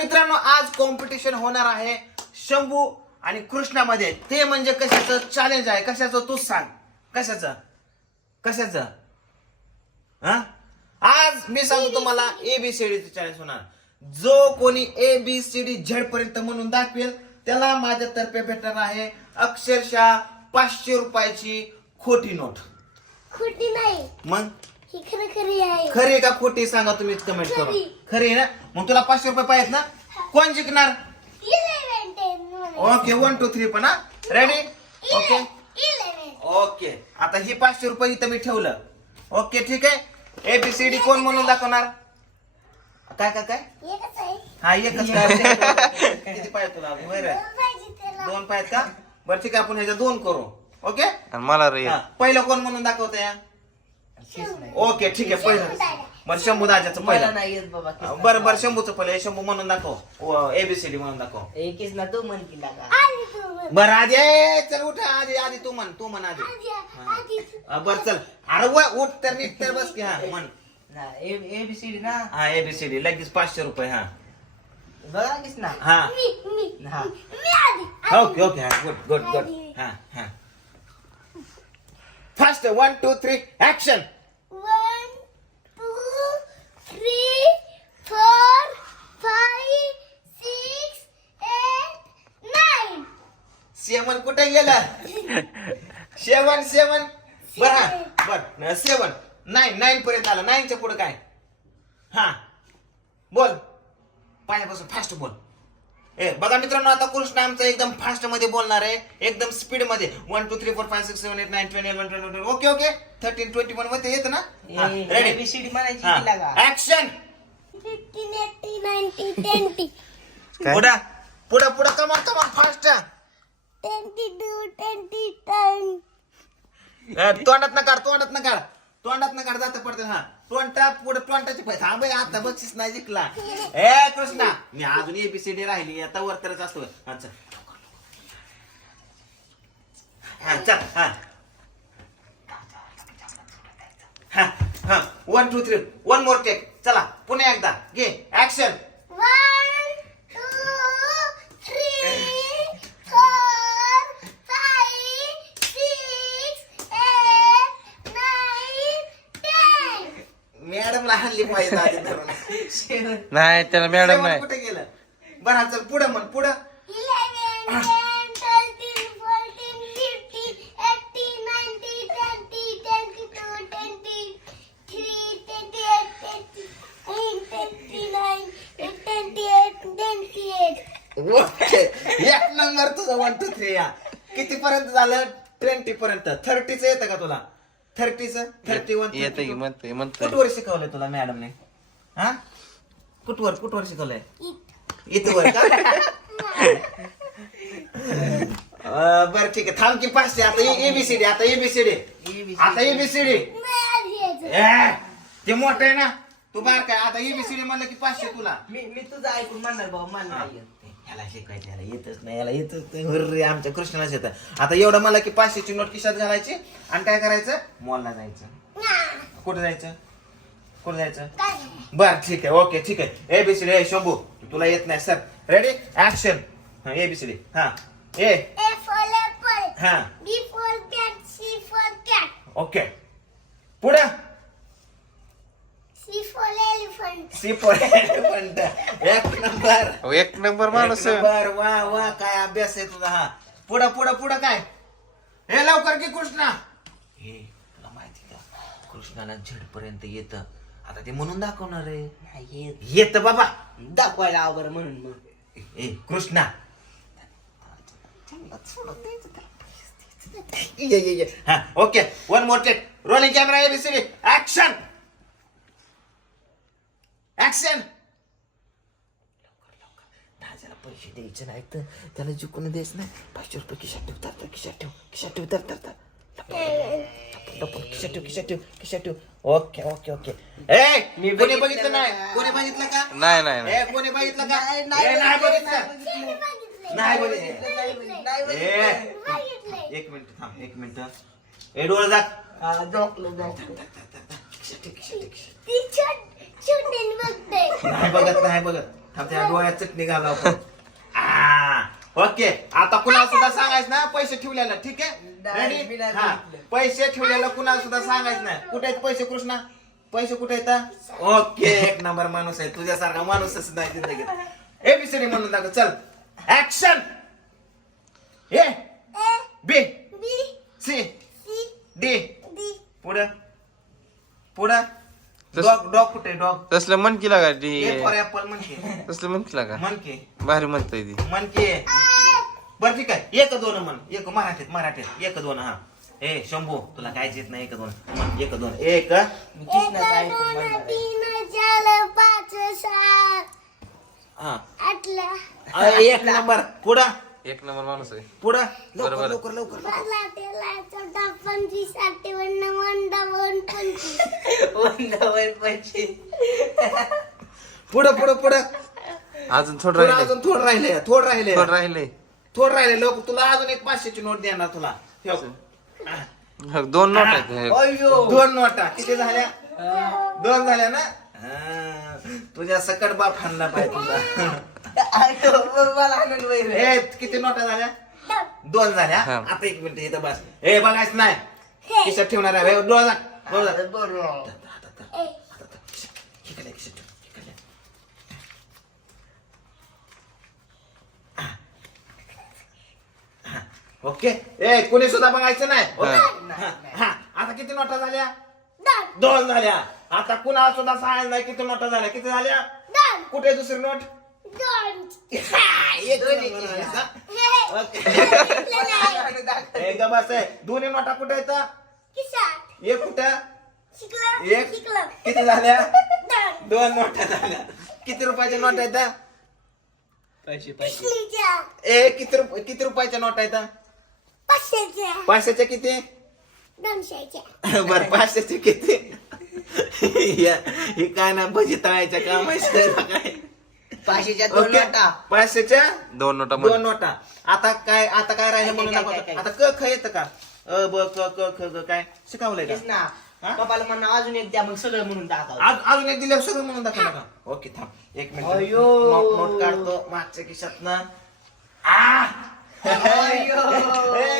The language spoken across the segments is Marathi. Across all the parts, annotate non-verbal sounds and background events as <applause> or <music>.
मित्रांनो आज कॉम्पिटिशन होणार आहे शंभू आणि कृष्णामध्ये. ते म्हणजे कशाचं चॅलेंज आहे? कशाचं? तूच सांग. कशाचं? कशाचं? हा? आज मी सांगतो तुम्हाला A B C D challenge होणार. जो कोणी A B C D Z पर्यंत म्हणून दाखवेल त्याला माझ्यातर्फे भेटणार आहे अक्षरशः पाचशे रुपयाची खोटी नोट. खोटी नाही. मग? ही खरं खरी आहे. खरी का खोटी सांगा तुम्ही कमेंट करून. खरी. खरी आहे ना? मग तुला पाचशे रुपये पाहिजेत ना? कोण जिंकणार? Eleven ten okay one two three पण हा? रेडी ओके इलेव्हन ओके आता ही पाचशे रुपये इथं मी ठेवलं. ओके ठीक आहे? एबीसीडी कोण म्हणून दाखवणार? काय काय काय? एकच आहे. हा एकच काय? <laughs> किती पाहिजे तुला अजून? दोन पाहिजे त्याला. दोन पाहिजेत का? बरं ठीक आहे आपण ह्याच्या दोन करू. ओके आणि मला रे. हा, पहिलं कोण म्हणून दाखवत या ओके ठीक आहे पहिलं. बरं शंभू दाजाचं मला पहिलं नाही येत बाबा. बरं बरं शंभूचं पहिलं. शंभू म्हणून दाखव. एबीसीडी म्हणून दाखव. ए किसना तू म्हण की लागा. बरं आधी ए, चल उठ आधी आधी तू म्हण तू म्हण आधी. हा, बरं चल. अरे वा उठ तर नीट तर बस की हा म्हण. ना ए ए बी सी डी ना? हा एबीसीडी लगेच पाचशे रुपये हा. बघा किसना हा. मी मी हा. ओके ओके हा गुड गुड गुड. हा हा. Fast one two three action कुठे गेलं? सेवन सेवन. बर हा. बर सेवन. नाईन नाईन पर्यंत आलं. नाईनच्या पुढे काय? हा. बोल. पाण्यापासून फास्ट बोल. ए बघा मित्रांनो आता कृष्ण आमचा एकदम फास्टमध्ये बोलणार आहे. एकदम स्पीडमध्ये. One two three four five six seven eight nine twenty eleven twenty okay okay thirteen twenty वनमध्ये येतं ना? रेडी बी सी डी म्हणायची ऍक्शन? <laughs> पुढं. पुढं पुढं. कमान कमान फास्ट Twenty-two, twenty-ten. तोंडात नकार तोंडात नकार. तोंडात नकार जात पडते हा. तोंडा पुढे तोंडाचे पैसे हा बाई आता बक्षीस नाही जिंकला. ए कृष्णा मी अजून एबीसीडी राहिली आता वर तरच असतो अच्छा हा चल हा. हा हा. One two three one more take चला पुन्हा एकदा. घे ऍक्शन <laughs> नाही त्याला <laughs> मॅडम नाही. गेलं? बरं चल पुढे म्हण पुढे. एक नंबर तुझं वन टू थ्री या. किती पर्यंत झालं? ट्वेंटी पर्यंत. थर्टीच येतं का तुला? थर्टीच? थर्टी वन येते की म्हणतोय म्हणतोय कुठवर शिकवलंय तुला मॅडमने? हा? कुठवर कुठवर शिकवलंय. इथवर का? <laughs> अं, बरं ठीक आहे. थांब की पाचशे आता एबीसीडी आता एबीसीडी. आता एबीसीडी. ते मोठं आहे ना? तू बार काय आता एबीसीडी म्हणलं की पाचशे तुला. मी मी तुझं ऐकून म्हणणार बाबा नाही येत. याला शिकवायचं याला येतच नाही याला येतच नाही. हुर्रे आमच्या कृष्णालाच येतं. आता एवढं मला की पाचशेची नोट खिशात घालायची आणि काय करायचं? मॉलला जायचं. कुठं जायचं? कुठं जायचं? बर ठीक आहे. ओके ठीक आहे. A B C D A Shambhu तुला येत नाही sir. Ready action A B C D. हा. ए. A for apple. हा. B for cat. C for cat. Okay. पुढं C for elephant. C point एक नंबर. अहो, एक नंबर माणूस नंबर. वा वा काय अभ्यास आहे तुझा हा. पुढं पुढं पुढं काय? हे लवकर की कृष्णा. हे तुला माहिती का? कृष्णाला झेड पर्यंत येत. आता ते म्हणून दाखवणार आहे. नाही येत. येत बाबा. दाखवायला अवघड म्हणून मग. ए कृष्णा. ये ये ये. हा okay. One more take rolling camera ABCD action action पैसे द्यायचे नाही तर त्याला जिंकून द्यायचं नाही. पाचशे रुपये खिशात ठेव तर खिशात ठेव खिशात ठेव तर तर खिशात ठेव खिशात ठेव खिशात ठेव. Okay okay okay. ए मी कोणी बघितलं नाही? ना. कोणी बघितलं का? नाही नाही. ए कोणी बघितलं का? नाही, ए, नाही नाही बघितलं, नाही नाही बघितलंय. बघितलं. ए बघितलंय. एक मिनिट थांब एक मिनिट. ए डोळा दाख हा, नाही बघत नाही बघत. थांब त्या डोळ्यात चटणी घाला ओके. आता कुणाला सुद्धा सांगायचं ना पैसे ठेवलेला ठीक आहे? हा. पैसे ठेवलेला कुणाला सुद्धा सांगायचं नाही. कुठे आहेत पैसे कृष्णा? पैसे कुठे आहेत ओके. एक नंबर माणूस आहे. तुझ्यासारखा माणूसच नाही जिंदगीत. एबीसीडी म्हणून दाखव. चल. Action A. B. B. C. D. पुढं. पुढं. तस- डॉग डॉग कुठे? डॉग तसलं मन केला का ए फॉर ती. ऍपल म्हण की तसलं मन केला का की भारी म्हणताय ती. म्हण की बर ठीक आहे. एक दोन म्हण. एक मराठीत मराठीत. एक दोन हा. ए शंभू तुला काय येत नाही. एक दोन. म्हण. एक दोन. एक. दोन. तीन चार पाच सहा हा. आठला अ, एक नंबर. पुढं. एक नंबर माणूस आहे. पुढं. लवकर. लवकर लवकर. बारा तेरा चौदा पंचवीस अठ्ठावन्न वंदावन्न पंचवीस. वंदावन पंचवीस. पुढं पुढं पुढं. अजून थोडं पुढं राहिले. अजून थोडं राहिले थोडं राहिले. थोडं राहिले. थोडं राहिले लोक तुला अजून एक पाचशेची नोट देणार तुला. ठेव. दोन नोट आहेत. अयो दोन नोटा. किती झाल्या? दोन झाल्या ना? हा. तुझ्या सकट बाप हाणला पाहिजे तुझा ए किती नोटा झाल्या? दोन झाल्या. हा. आता एक मिनिट इथं बस. ए बघायचं नाही. खिशात ठेवणार आहे. ए, डोळा डोळा इकडे, इकडे. हा. ओके. ए कोणी सुद्धा बघायचं नाही. ओके? हा. हा. हा. आता किती नोटा झाल्या? दोन. दोन झाल्या. आता कुणाला सुद्धा सांगायचं नाही किती नोटा झाल्या. किती झाल्या? दोन. कुठे दुसरी नोट? दोन हा, <laughs> एक दोन नंबर एक झाली का? हे ओके. घेतलं नाही. आनंद दाखव. ए, ग बस आहे दोन्ही नोटा कुठे? येतात एक? कुठं एक किती झाल्या? दोन. दोन नोटा झाल्या. किती रुपयाच्या नोटा येतात पैसे पैसे. ए किती रुप- किती रुपयाच्या नोटा येतात पाचशेच्या किती? बर पाचशेचे किती? <laughs> <laughs> या- हे काय ना भजी तळायच्या कामाचं काय? पाचशेच्या दोन नोटा. पाचशेच्या दोन नोटा दोन म्हण. नोटा. आता काय आता काय राहिले म्हणून काय, काय, दाखवतो. काय, आता क ख येतं का? अ ब क क ख ग काय? शिकवलंय तेच का ना. हा? पप्पाला म्हणणं अजून एक द्या मग सगळं म्हणून दाखव. आज- अजून एक दिलं सगळं म्हणून दाखवलं का ओके थांब. एक मिनिट. अयो. नोट नोट काढतो. मागच्या खिशात ना.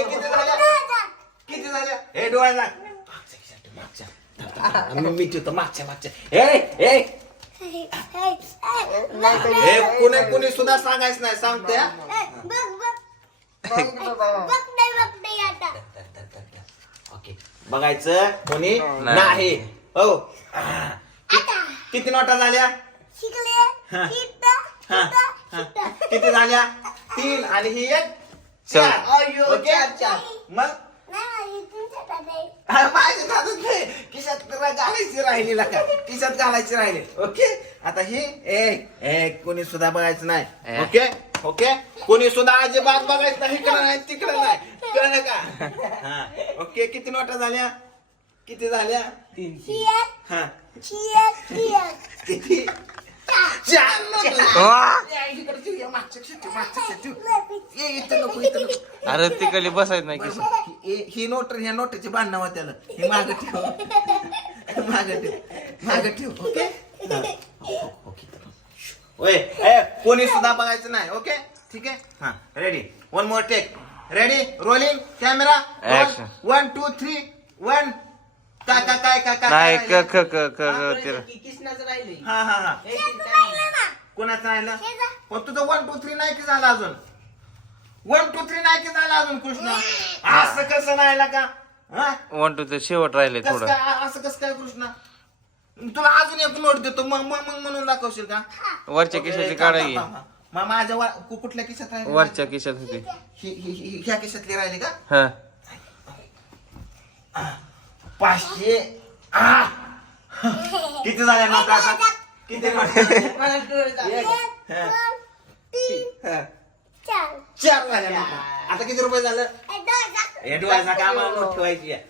किती झाल्या? किती झाल्या? हे डोळा जा मागच्या खिशात मागच्या. थांब, थांब, थांब. <laughs> मी- मी ठेवतो. मागच्या मागच्या. ए ए हे कुणी कुणी सुद्धा सांगायचं नाही सांगते हा? बघ बघ बघ. नाही बघ नाही आता. ओके. बघायचं कोणी नाही. नाही. हो. आता. किती नोटा झाल्या? हा. हा, हा. किती झाल्या? तीन आणि ही एक चार. ओके? मग? हा, माझ्या दादूच नाही खिशात तर घालायची राहिली का? खिशात घालायची राहिली. ओके? आता ही एक एक कोणी सुद्धा बघायचं नाही. ए. ओके? ओके? कोणी सुद्धा अजिबात बघायचं नाही. इकडं नाही तिकडं नाही. कळलं का? हा. ओके किती नोटा झाल्या? किती झाल्या? तीन हा. चियर चियर किती? चार नोटा. अरे तिकडे बसायचं नाही. ही नोट ह्या नोटाची बांधणं होत त्याला ही माग ठेव. माग ठेव. माग ठेव ओके. ओके. ओय ए कोणी सुद्धा बघायचं नाही ओके? ठीक आहे? हा ready one more take ready rolling camera Action. One two three one काय काय काय काय काय नाही क क क क आपलं क की किसनाचं राहिलंय. हा हा हा. हे तीन काय? कोणाचं राहिलं. पण तुझं वन टू थ्री नाही की झालं अजून? वन टू थ्री नाही की झालं अजून कृष्ण? असं कसं नाही का? हा? वन टू ते शेवट राहिले कसं थोडं. काय असं कसं काय कृष्ण? तुला अजून एक नोट देतो मग मग मग म्हणून दाखवशील का? वरच्या थांब, थांब. मग माझ्या वा- कु- कुठल्या खिशात राहिली? वरच्या खिशात होती. ही- ही- ही- ह्या खिशातली राहिली का? हा. पाचशे आ! किती झाल्या नोटा आता किती नोटा. एक, हा, हा. चार. चार झाल्या नोटा आता किती रुपये झालं ए, दोन जा. हे डोळ्याचा कामाला नोट ठेवायची आहे.